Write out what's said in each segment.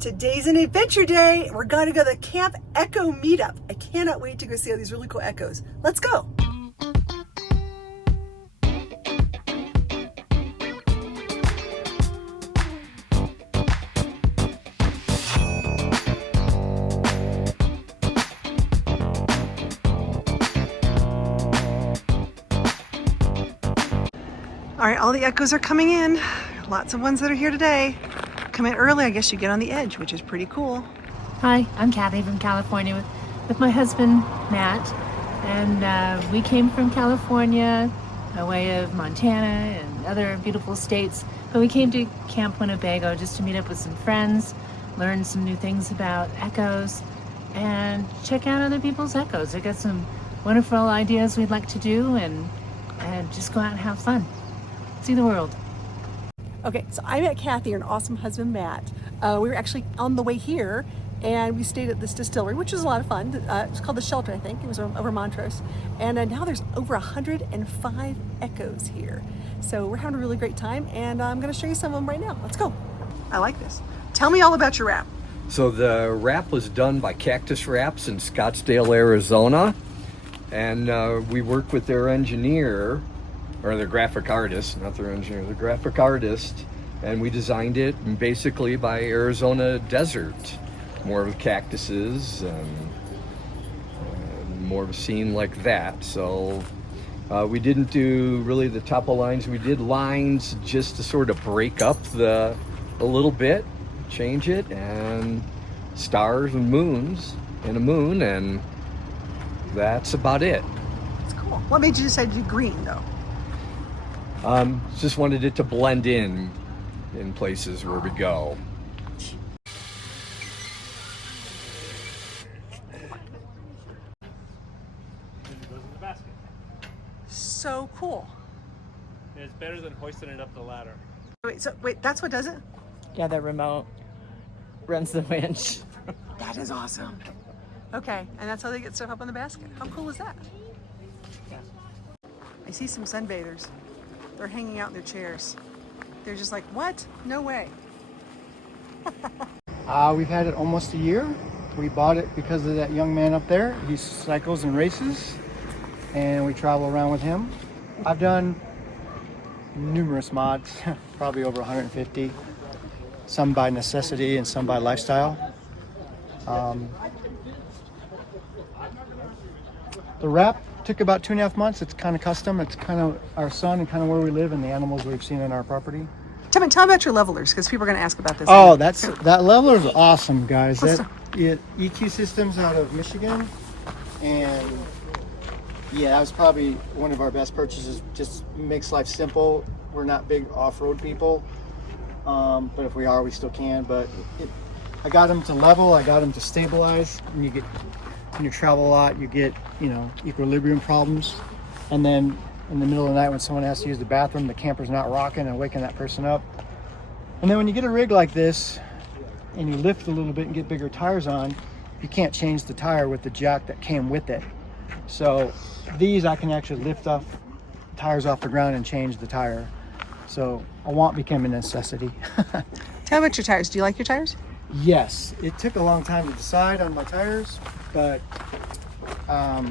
Today's an adventure day. We're going to go to the Camp EKKO meetup. I cannot wait to go see all these really cool echoes. Let's go. All right, all the echoes are coming in. Lots of ones that are here today. Come in early, I guess you get on the edge, which is pretty cool. Hi, I'm Kathy from California with my husband, Matt. And we came from California, by way of Montana and other beautiful states. But we came to Camp Winnebago just to meet up with some friends, learn some new things about echoes, and check out other people's echoes. I got some wonderful ideas we'd like to do and just go out and have fun. See the world. Okay, so I met Kathy and her awesome husband, Matt. We were actually on the way here and we stayed at this distillery, which was a lot of fun. It's called The Shelter, I think. It was over Montrose. And now there's over 105 echoes here. So we're having a really great time and I'm gonna show you some of them right now. Let's go. I like this. Tell me all about your wrap. So the wrap was done by Cactus Wraps in Scottsdale, Arizona. And we worked with their engineer, or their graphic artist, not their engineer, the graphic artist, and we designed it basically by Arizona desert, more of cactuses and more of a scene like that. So we didn't do really the top of lines. We did lines just to sort of break up a little bit, change it, and stars and moons and a moon, and that's about it. That's cool. What made you decide to do green though? Just wanted it to blend in places where we go. So cool. And it's better than hoisting it up the ladder. Wait, that's what does it? Yeah, the remote runs the winch. That is awesome. Okay, and that's how they get stuff up in the basket. How cool is that? I see some sunbathers. They're hanging out in their chairs. They're just like, what? No way. We've had it almost a year. We bought it because of that young man up there. He cycles and races, and we travel around with him. I've done numerous mods, probably over 150. Some by necessity and some by lifestyle. The wrap took about 2.5 months. It's kind of custom. It's kind of our son and kind of where we live and the animals we've seen on our property. Tell me about your levelers, because people are going to ask about this. Oh, that leveler is awesome, guys. EQ Systems out of Michigan, and yeah, that was probably one of our best purchases. Just makes life simple. We're not big off-road people, but if we are, we still can. But I got them to level. I got them to stabilize. And when you travel a lot, you get, equilibrium problems. And then in the middle of the night when someone has to use the bathroom, the camper's not rocking and waking that person up. And then when you get a rig like this and you lift a little bit and get bigger tires on, you can't change the tire with the jack that came with it. So these I can actually lift off tires off the ground and change the tire. So a want became a necessity. Tell me about your tires. Do you like your tires? Yes, it took a long time to decide on my tires, but a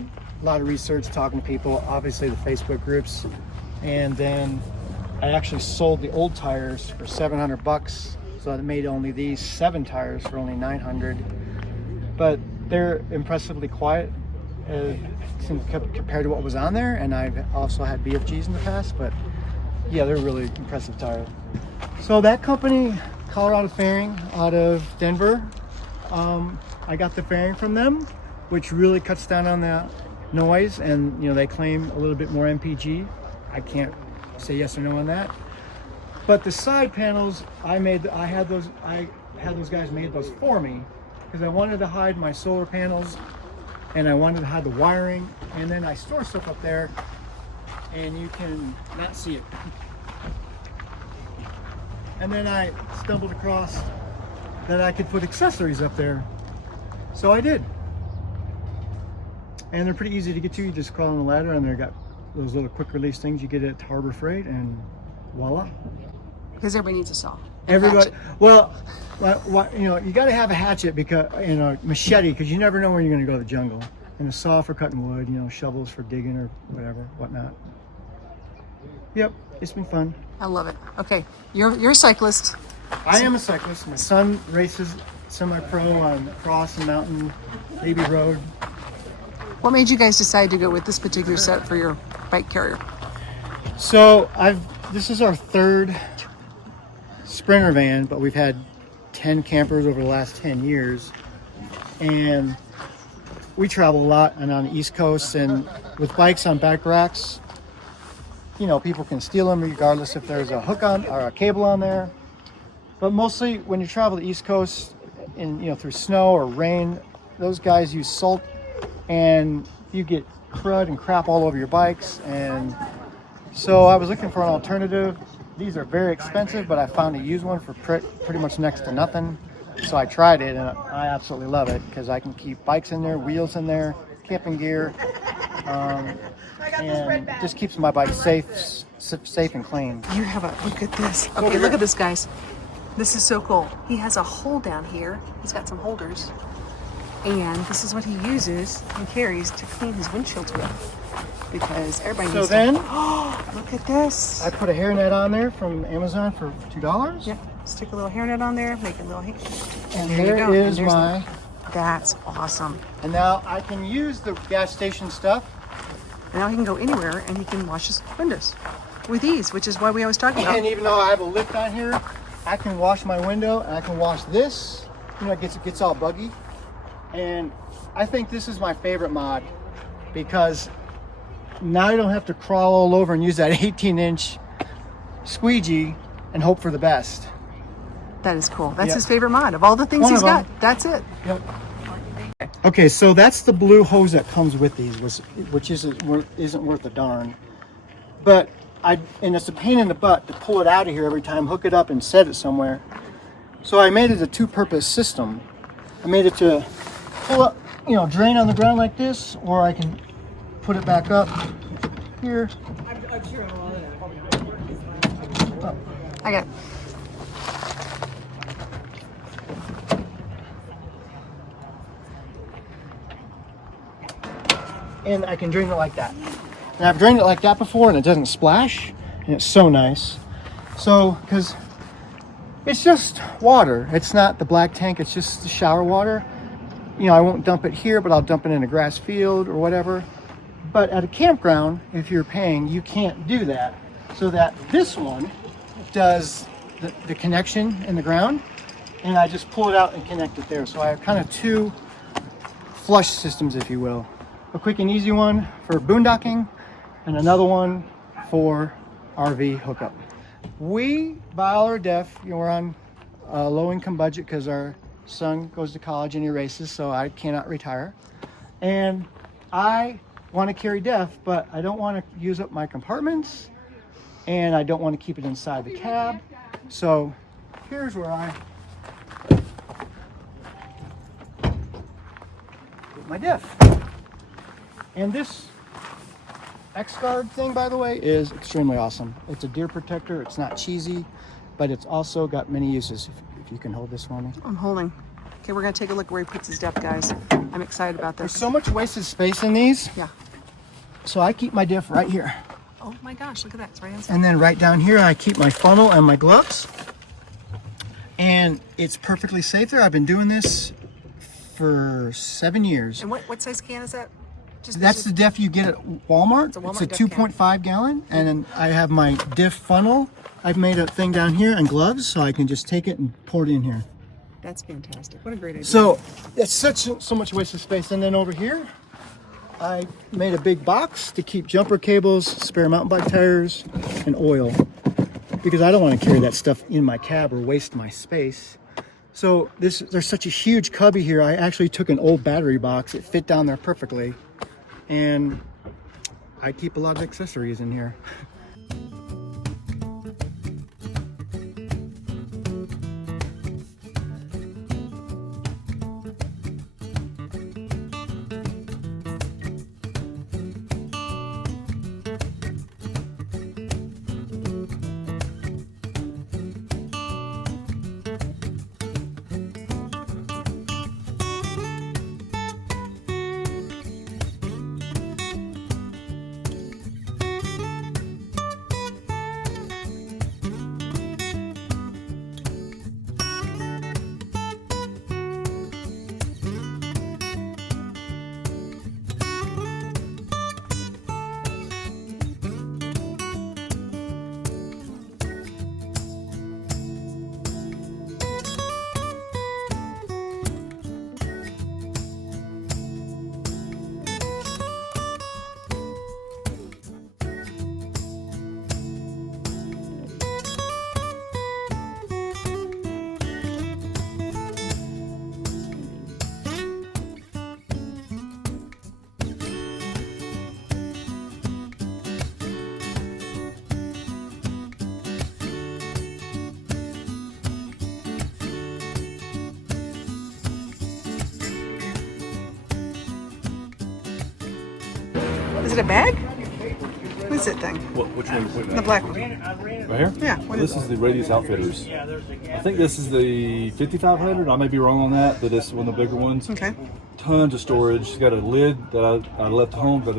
lot of research, talking to people, obviously the Facebook groups, and then I actually sold the old tires for $700, so I made only these 7 tires for only $900. But they're impressively quiet compared to what was on there, and I've also had BFGs in the past, but yeah, they're really impressive tires. So that company, Colorado Fairing out of Denver, I got the fairing from them, which really cuts down on the noise, and they claim a little bit more MPG. I can't say yes or no on that. But the side panels, I had those guys made those for me because I wanted to hide my solar panels and I wanted to hide the wiring, and then I store stuff up there and you can not see it. And then I stumbled across that I could put accessories up there. So I did. And they're pretty easy to get to. You just crawl on the ladder and they've got those little quick release things you get at Harbor Freight, and voila. Because everybody needs a saw. Everybody. hatchet. Well, you got to have a hatchet because machete because you never know when you're going to go to the jungle, and a saw for cutting wood. Shovels for digging or whatnot. Yep, it's been fun. I love it. Okay, you're a cyclist. I am a cyclist. My son races semi-pro on Cross and Mountain Levy Road. What made you guys decide to go with this particular set for your bike carrier? So this is our third Sprinter van, but we've had 10 campers over the last 10 years, and we travel a lot and on the East Coast, and with bikes on back racks, people can steal them regardless if there's a hook on or a cable on there. But mostly when you travel the East Coast and through snow or rain, those guys use salt and you get crud and crap all over your bikes. And so I was looking for an alternative. These are very expensive, but I found a used one for pretty much next to nothing. So I tried it and I absolutely love it because I can keep bikes in there, wheels in there, camping gear, and just keeps my bike safe and clean. You have a look at this. Okay, look at this, guys. This is so cool. He has a hole down here. He's got some holders. And this is what he uses and carries to clean his windshields with. Because everybody needs to... look at this. I put a hairnet on there from Amazon for $2. Yep. Stick a little hairnet on there, make a little And there you go. is And my... That's awesome. And now I can use the gas station stuff. And now he can go anywhere and he can wash his windows with ease, which is why we always talk about. And even though I have a lift on here, I can wash my window and I can wash this. It gets all buggy. And I think this is my favorite mod because now you don't have to crawl all over and use that 18-inch squeegee and hope for the best. That is cool. That's his favorite mod. Of all the things he's got, that's it. Yep. Okay, so that's the blue hose that comes with these, which isn't worth a darn. But and it's a pain in the butt to pull it out of here every time, hook it up and set it somewhere. So I made it a two-purpose system. I made it to pull up, drain on the ground like this, or I can put it back up here. I got it. And I can drain it like that. And I've drained it like that before and it doesn't splash, and it's so nice. So, because it's just water. It's not the black tank, it's just the shower water. I won't dump it here, but I'll dump it in a grass field or whatever. But at a campground, if you're paying, you can't do that. So that this one does the connection in the ground, and I just pull it out and connect it there. So I have kind of two flush systems, if you will. A quick and easy one for boondocking, and another one for RV hookup. We, by all our def, we're on a low-income budget because our son goes to college and he races, so I cannot retire. And I want to carry def, but I don't want to use up my compartments, and I don't want to keep it inside the cab. So here's where I put my def. And this X-Guard thing, by the way, is extremely awesome. It's a deer protector. It's not cheesy, but it's also got many uses. If you can hold this for me. I'm holding. Okay, we're gonna take a look where he puts his def, guys. I'm excited about There's this. so much wasted space in these. Yeah. So I keep my diff right here. Oh my gosh, look at that. It's right inside. And then right down here, I keep my funnel and my gloves. And it's perfectly safe there. I've been doing this for 7 years. And what size can is that? That's the diff you get at Walmart. It's a Walmart It's a diff can. 2.5 gallon. And then I have my diff funnel. I've made a thing down here and gloves, so I can just take it and pour it in here. That's fantastic. What a great idea. So it's so much wasted space. And then over here, I made a big box to keep jumper cables, spare mountain bike tires, and oil. Because I don't want to carry that stuff in my cab or waste my space. So there's such a huge cubby here. I actually took an old battery box. It fit down there perfectly. And I keep a lot of accessories in here. Is it a bag? What is it thing? Which one are you putting The at? black one. Right here? Yeah. What is This is the Radius Outfitters. I think this is the 5500. I may be wrong on that, but it's one of the bigger ones. Okay. Tons of storage. It's got a lid that I left home, but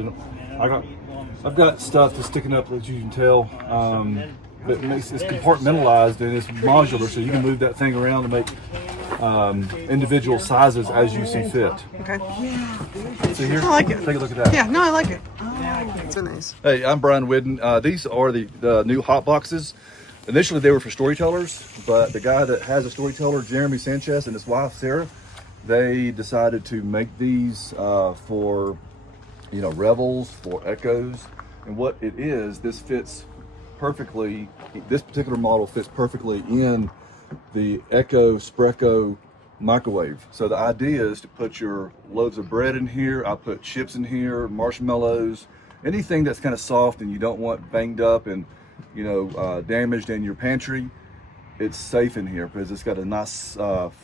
I've got stuff that's sticking up, as you can tell. But it's compartmentalized and it's modular, so you can move that thing around to make individual sizes as you see fit. Okay. So here, I like it. take a look at that. Yeah, no, I like it. It's so nice. Hey, I'm Brian Whidden. These are the new Hotboxes. Initially, they were for storytellers, but the guy that has a storyteller, Jeremy Sanchez, and his wife, Sarah, they decided to make these for, Revels, for Ekkos. And what it is, this fits perfectly, this particular model fits perfectly in the EKKO Spreco microwave. So the idea is to put your loaves of bread in here. I put chips in here, marshmallows, anything that's kind of soft and you don't want banged up and damaged in your pantry. It's safe in here because it's got a nice soft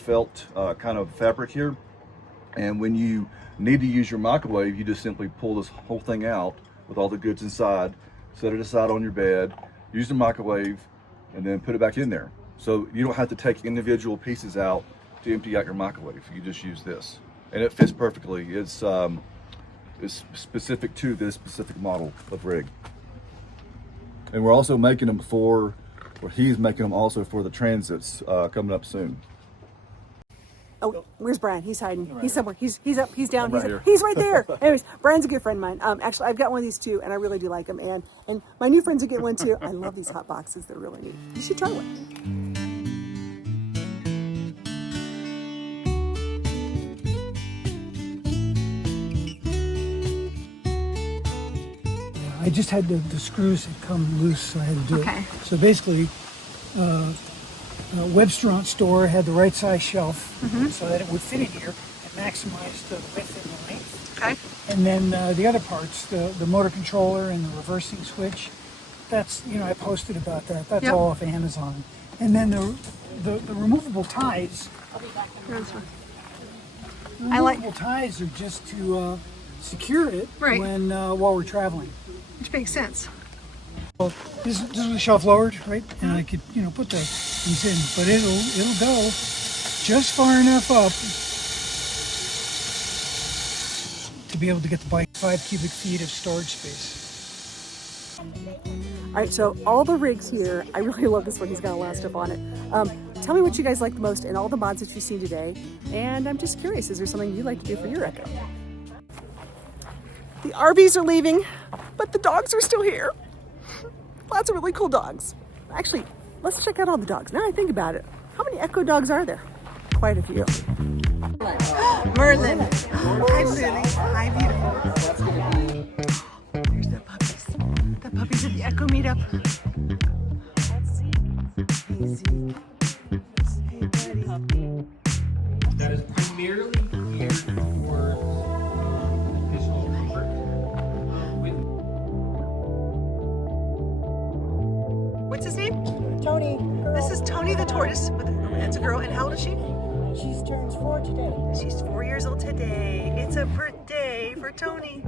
felt kind of fabric here. And when you need to use your microwave, you just simply pull this whole thing out with all the goods inside, set it aside on your bed, use the microwave, and then put it back in there. So you don't have to take individual pieces out to empty out your microwave. You just use this, and it fits perfectly. It's specific to this specific model of rig. And we're also making them he's making them also for the transits coming up soon. Oh, where's Brian? He's hiding. He's somewhere. He's up. He's down. I'm right here. He's right there. Anyways, Brian's a good friend of mine. Actually, I've got one of these too, and I really do like them. And my new friends are getting one too. I love these hot boxes. They're really neat. You should try one. I just had the screws had come loose, so I had to do Okay. it. So basically, Webster store had the right size shelf so that it would fit in here and maximize the width and the length. Okay. And then the other parts, the motor controller and the reversing switch, that's, I posted about that. That's Yep. all off Amazon. And then the removable ties. I like- Removable ties are just to secure it Right. when while we're traveling. Which makes sense. Well, this is the shelf lowered, right? And I could, put the things in, but it'll go just far enough up to be able to get the bike 5 cubic feet of storage space. All right, so all the rigs here, I really love this one. He's got a lot of stuff on it. Tell me what you guys like the most in all the mods that you've seen today. And I'm just curious, is there something you'd like to do for your EKKO? The RVs are leaving, but the dogs are still here. Lots of really cool dogs. Actually, let's check out all the dogs. Now I think about it, how many EKKO dogs are there? Quite a few. Merlin. Hi, Lily. Hi, beautiful. There's the puppies. The puppies at the EKKO meetup. Hey, Zeke. Hey, buddy. That is primarily geared for visual comfort. What's his name? Tony. This is Tony the tortoise. That's a girl. And how old is she? She turns 4 today. She's 4 years old today. It's a birthday for Tony.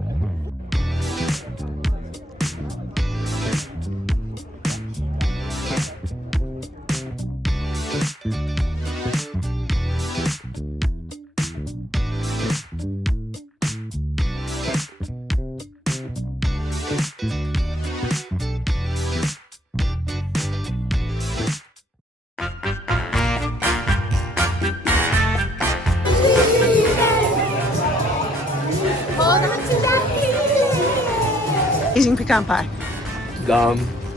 Eating pecan pie.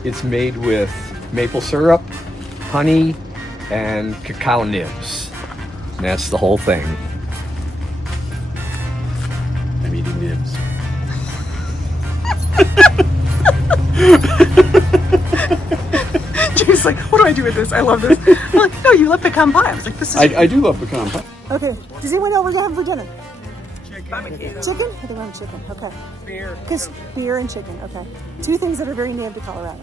It's made with maple syrup, honey, and cacao nibs. And that's the whole thing. I'm eating nibs. James like, what do I do with this? I love this. I'm like, no, you love pecan pie. I was like, this is. I do love pecan pie. Okay. Does anyone know what we're gonna have for dinner? Chicken. Chicken? I think we're having chicken. Okay. Beer. Beer and chicken. Okay. 2 things that are very native to Colorado.